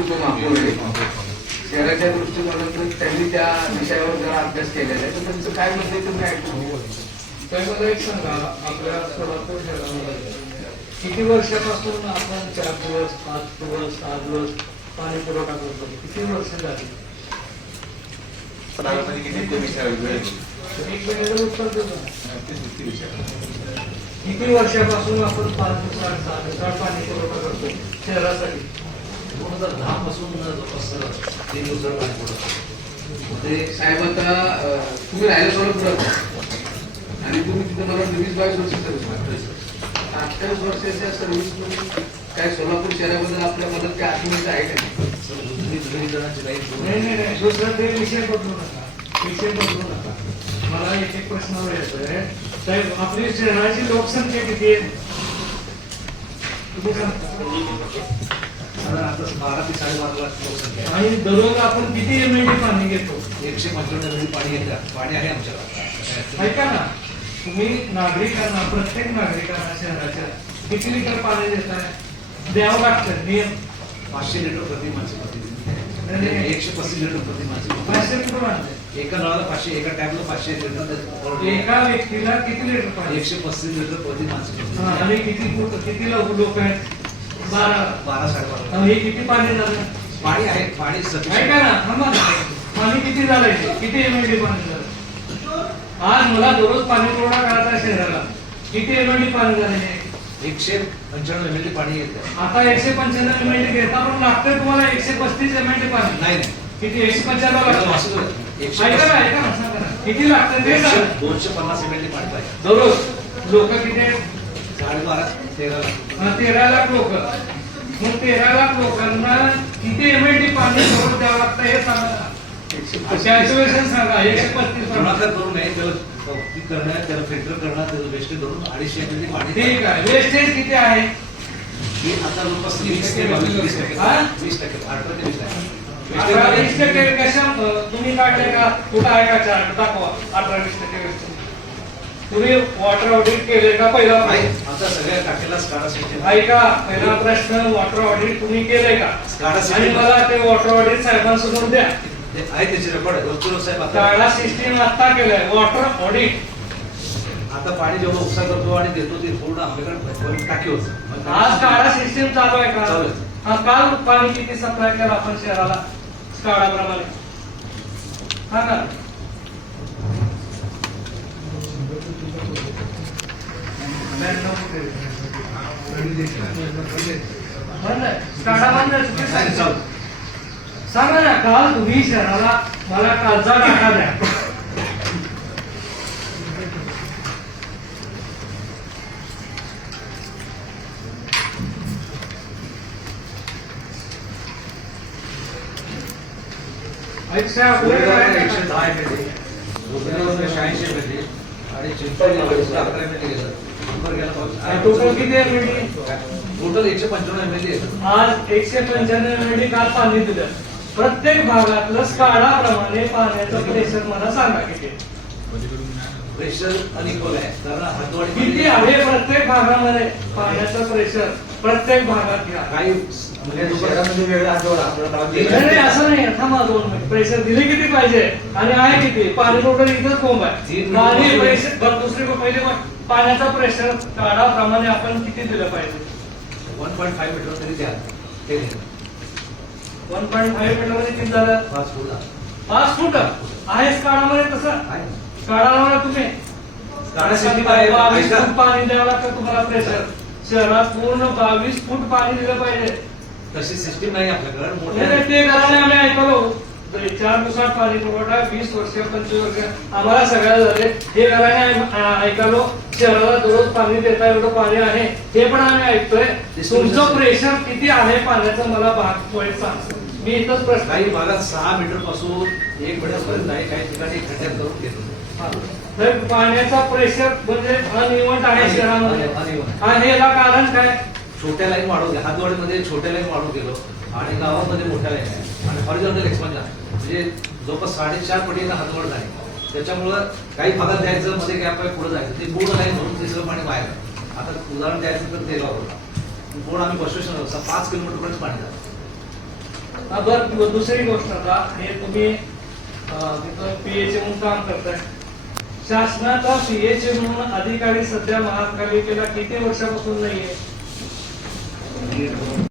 महापौर आहे. शहराच्या दृष्टिकोनातून त्यांनी त्या विषयावर जरा अभ्यास केलेला आहे. तर त्यांचं काय म्हणणं आहे तुम्ही मला एक सांगा आपल्या सोलापूर शहरामध्ये किती वर्षापासून आपण चार दिवस पाच दिवस सहा दिवस पाणी पुरवठा करतो? किती वर्ष झाली? किती वर्षापासून आपण पाच दिवसात सहा दिवसात पाणी पुरवठा करतो शहरासाठी? दोन हजार दहा पासून जवळपास तीन दिवसात पाणी पडत ते साहेब आता अं, तुम्ही राहायला सोलापुरात आणि तुम्ही तिथे मला वीस बावीस वर्ष सर्व्हिस अठ्ठावीस वर्षाच्या सर्व्हिसमध्ये काय सोलापूर शहराबद्दल आपल्या मदत काय आठवणीचं आहे का? नाही नाही नाही. दुसरा ते विषय बदलू नका. विषय बदलू नका. मला एक एक प्रश्नावर येतोय साहेब आपली शहराची लोकसंख्या किती आहे? तुम्ही सांगता साधारण बारा ते साडेबारा लाख लोकसंख्या आहे. आणि दररोज आपण किती एम एल पाणी घेतो? एकशे पंच्याण्णव मिली पाणी येतं पाणी आहे आमच्याकडे ऐका ना तुम्ही नागरिकांना प्रत्येक नागरिकांना शहराच्या किती लिटर पाणी देताय? द्यावं लागतं नियम. पाचशे लिटर प्रति माणसे नाही, नाही. प्रति एकशे पस्तीस लिटर प्रति माणसे पाचशे लिटर पाणी एका नळाला पाचशे एका टॅपला पाचशे लिटर एका व्यक्तीला किती लिटर पाणी? एकशे पस्तीस लिटर प्रति माणसे आणि किती लोक- किती लोक आहेत? बारा. बारा साडेबारा हे किती पाणी झालं? पाणी आहे पाणी ऐका sufficient. ना थांबा ना. पाणी किती झालंय? किती एम पाणी झालं? आज मला दररोज पाणी पुरवठा करायचा शहराला. किती एम पाणी आहे एकशे पंच्याण्णव एम एल पाणी येतं. आता एकशे पंच्याण्णव एम एल घेता पण लागतंय तुम्हाला एकशे पस्तीस एम एल पाणी. नाही नाही. किती? एकशे पंच्याण्णव त्याला लागतं वाचलं होतं. एकशे ऐका ना पस्तीस- ऐका ना सांगा ना. किती लागतं ते सांगा. दोनशे- दोनशे पन्नास एम एल पाणी पाहिजे. दररोज. लोक किती आहेत? तेरा लाख तेरा लाख लोक मग तेरा लाख लोकांना किती एम एल पाणी दररोज द्यावं लागतं हे सांगा. ना. कॅल्क्युलेशन सांगा एकशे पस्तीस करू नये त्याला त्याला फिल्टर करणं त्याचं वेस्ट करून अडीचशे एम एल पाणी ठीक आहे. वेस्टेज किती आहे? ही आता जवळपास वीस ते बावीस वीस टक्के. हा? वीस टक्के अठरा ते वीस टक्के. वीस टक्के कशा तुम्ही काढले का? कुठं आहे का चार्ट दाखवा. अठरा वीस टक्के. तुम्ही वॉटर ऑडिट केले का पहिला? आता सगळ्या टाकेला स्काडा सिस्टम ऐका पहिला प्रश्न वॉटर ऑडिट तुम्ही केले का? System. आणि मला ते वॉटर ऑडिट साहेबांसमोर द्या. आहे त्याचे रेकॉर्ड आहे. वस्तू साहेब काळा सिस्टीम आता केलाय वॉटर ऑडिट आता पाणी जेव्हा उपसा करतो आणि देतो ते पूर्ण आपल्याकडे टाकी होतं. आज काळा सिस्टीम चालू आहे का. हा काल पाणी किती सप्लाय केलं आपण शहराला? काळाप्रमाणे हा का बंद आहे. काढा बंद आहे. चुकीचं नाही, आहे. चालू. सांगा ना काल तुम्ही शहराला मला कालचा डाटा द्या एकशे दहा एम शहाऐंशी एम आणि चिंचोली अकरा एम गेला टोटल किती मीटिंग टोटल एकशे पंच्याण्णव एम एल येतं आज एकशे पंच्याण्णव मिनिटे काल पाणी दिलं प्रत्येक भागातलं स्काडाप्रमाणे पाण्याचं प्रेशर मला सांगा किती प्रेशर अनइक्वल आहे? कारण हातवाडी किती आहे प्रत्येक भागामध्ये? पाण्याचं प्रेशर प्रत्येक भागात घ्या. काही म्हणजे शहरामध्ये वेगळा आठवडा असं नाही. थांबा दोन मिनिट. प्रेशर दिले किती पाहिजे? आणि आहे किती? पाणी टोटल इथंच कोंब आहे. मिनिटं. प्रेशर बरं, दुसरी पहिली पाण्याचा प्रेशर काढाप्रमाणे आपण किती दिलं पाहिजे? वन पॉईंट फाईव्ह मीटर तरी द्या. ते. वन पॉईंट फाईव्ह मीटरमध्ये किती झालं? पाच फूट. पाच फूट. आहेच काळामध्ये तसं? आहे. काढायला मला तुम्ही? बावीस. फूट पाणी द्यावं लागतं तुम्हाला प्रेशर शहरात पूर्ण बावीस फूट पाणी दिलं पाहिजे. तशी सिस्टीम नाही आपल्याकडे. नाही, मोठ्या ते घराने आम्ही ऐकलो. चार दिवसात पाणी पुरवठा वीस वर्ष पंचवीस वर्ष. आम्हाला सगळ्या झाले. हे घराने ऐकलो. शहराला दररोज पाणी देता एवढं पाणी आहे. हे पण आम्ही ऐकतोय. तुमचं प्रेशर किती आहे पाण्याचं मला भाग पॉईंट सांग. मी इथंच प्रश्न काही भागात सहा मीटरपासून एक मीटर पर्यंत आहे काही ठिकाणी खड्ड्यात करून घेतो. तर पाण्याचा प्रेशर म्हणजे अनियमित आहे शहरामध्ये. आणि याला कारण काय? छोट्या लाईन वाढवू द्या हातवाडीमध्ये छोट्या लाईन वाढवू गेलो आणि गावामध्ये मोठ्या लाईन आहे. आणि हॉरिझॉन्टल एक्सपान्शन म्हणजे जवळपास साडेचार पटीनं हातवड झाली. त्याच्यामुळं काही भागात द्यायचं मध्ये गॅप आहे पुढे जायचं. ते पूर्ण लाईन म्हणून तिसरं पाणी बाहेर आता उदाहरण द्यायचं तर होता पूर्ण आम्ही बसवेशन पाच किलोमीटर पर्यंत पाणी जातं. बरं दुसरी गोष्ट आता हे तुम्ही अं, तिथं म्हणून काम करताय. शासनाचा पीएचए म्हणून अधिकारी सध्या महापालिकेला किती वर्षापासून नाहीये?